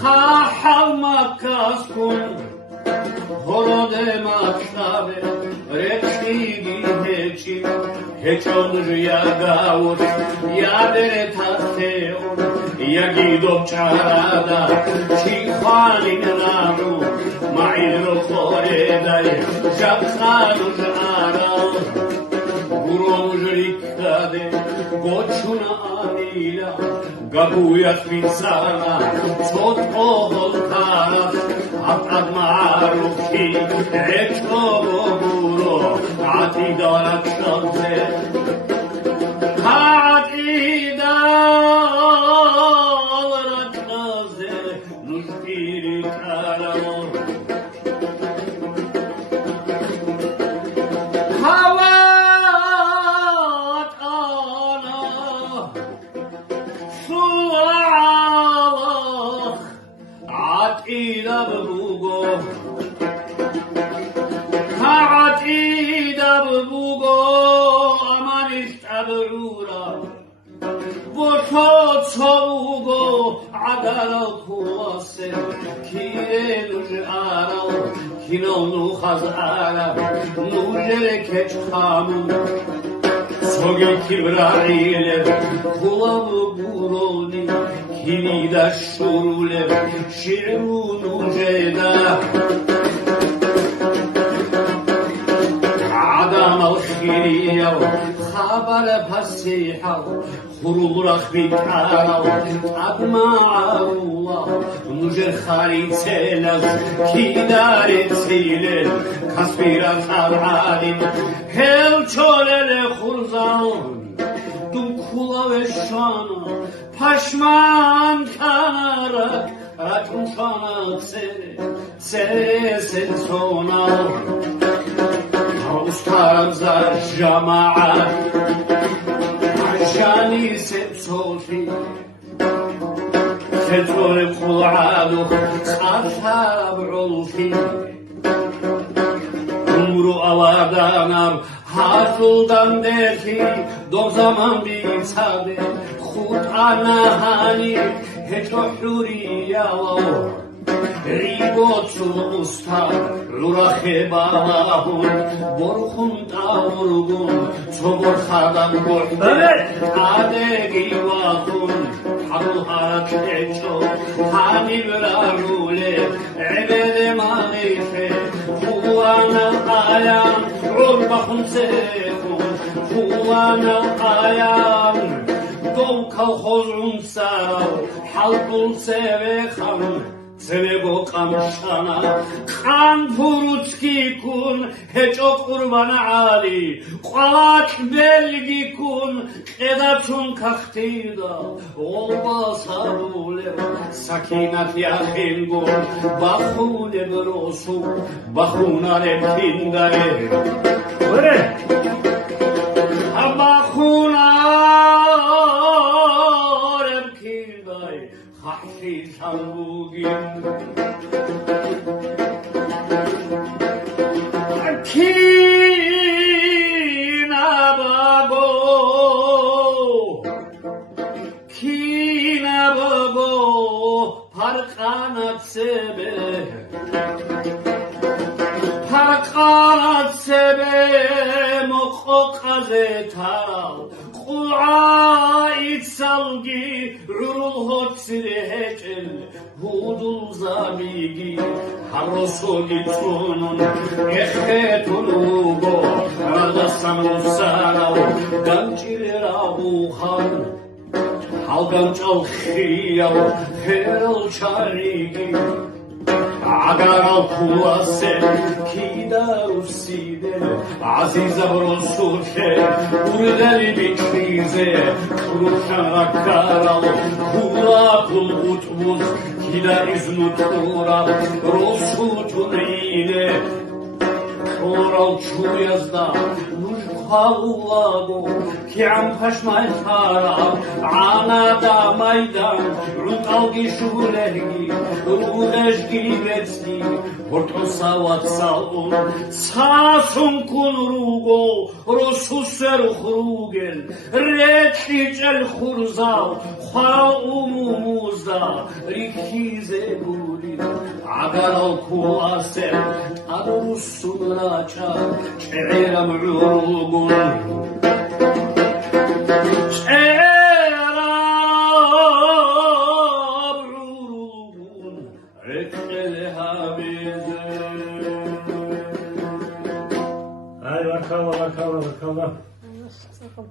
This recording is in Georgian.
ხაჰალმაკასკუნ ჰოროდემაკშავე რეჩიგი ჰეჩი ჰეჩონჟიაგაუთ იადერეთათეო იაგიდო ჭარადა ჩიხალინრამუ მაილრო ხორედაი ჟაფხანუჟარა გურომჟრიკადე გოჩუნა ანილა გაბუიათ მიცანა ცოტყოღოლთარა აპადმარუქი ეჩოგურო ატიდარაკშავზე ატიდალრაკშავზე ნუშკირი კარაო Voçoçogo agaral kuase kirenuj aral kinonu khazara nujere keçxamu soge kibraile kulavu buroni kinida shurule shirunu jeda adam al-khiriya خبر فسيحة خروج بكارا أبمع الله نجر خارج سلز كدار سيل كسبيرة العالم هل شلل خرزان دخول وشانا پشمان کنارک راتون شانا سر سونا أستاذ الجماعة عشاني سبصوتي تدور القلعانو أصحاب عرفي Umru avadanam hazuldan derki do zaman bitsade khut anahani heto huriyalo Ribotsu usta rurakhebahun borkhun taurgun sobor khadam gorte adegi wahun habul hakecho haniblarule ebede manife huwana ayam urbakhun sehun huwana ayam dom kolkhozun sarav halkul sevekhan Sevego kamşana kan furutki kun heço kurban ali qalak belgi kun edatun kaxtida olba sarule sakinat yaxingun baxune brosu baxunare pindare ore baxunare pindare xaxi sambugin Kinabago parqanat sebe moqoqaze taral Qa'id salgi rurul hotsire hechel hudul zamigi harrosogi tunun ekhetulugo radasamusara ganchira buhan halgan chalkhia hel charigi agar al kulase kidaruside aziza brosuche urdeli bikrize kurukana karal kula kulutmut kidar iznutura rosutunine Oral çuyazda nujhallago ki am khashmay khara ana da maydan rutalgi shulegi ruleshgi vetski orto savat salun sasun kunrugo rosuser khrugel retchel khurzal khara umumu ხუზდა რიქიზე გული აგარო ქუასე ადრუსურაჭა ჭერა მრუგული ჭერა მრუგული ეკელე ჰავიზე აი ვარქალა Sakal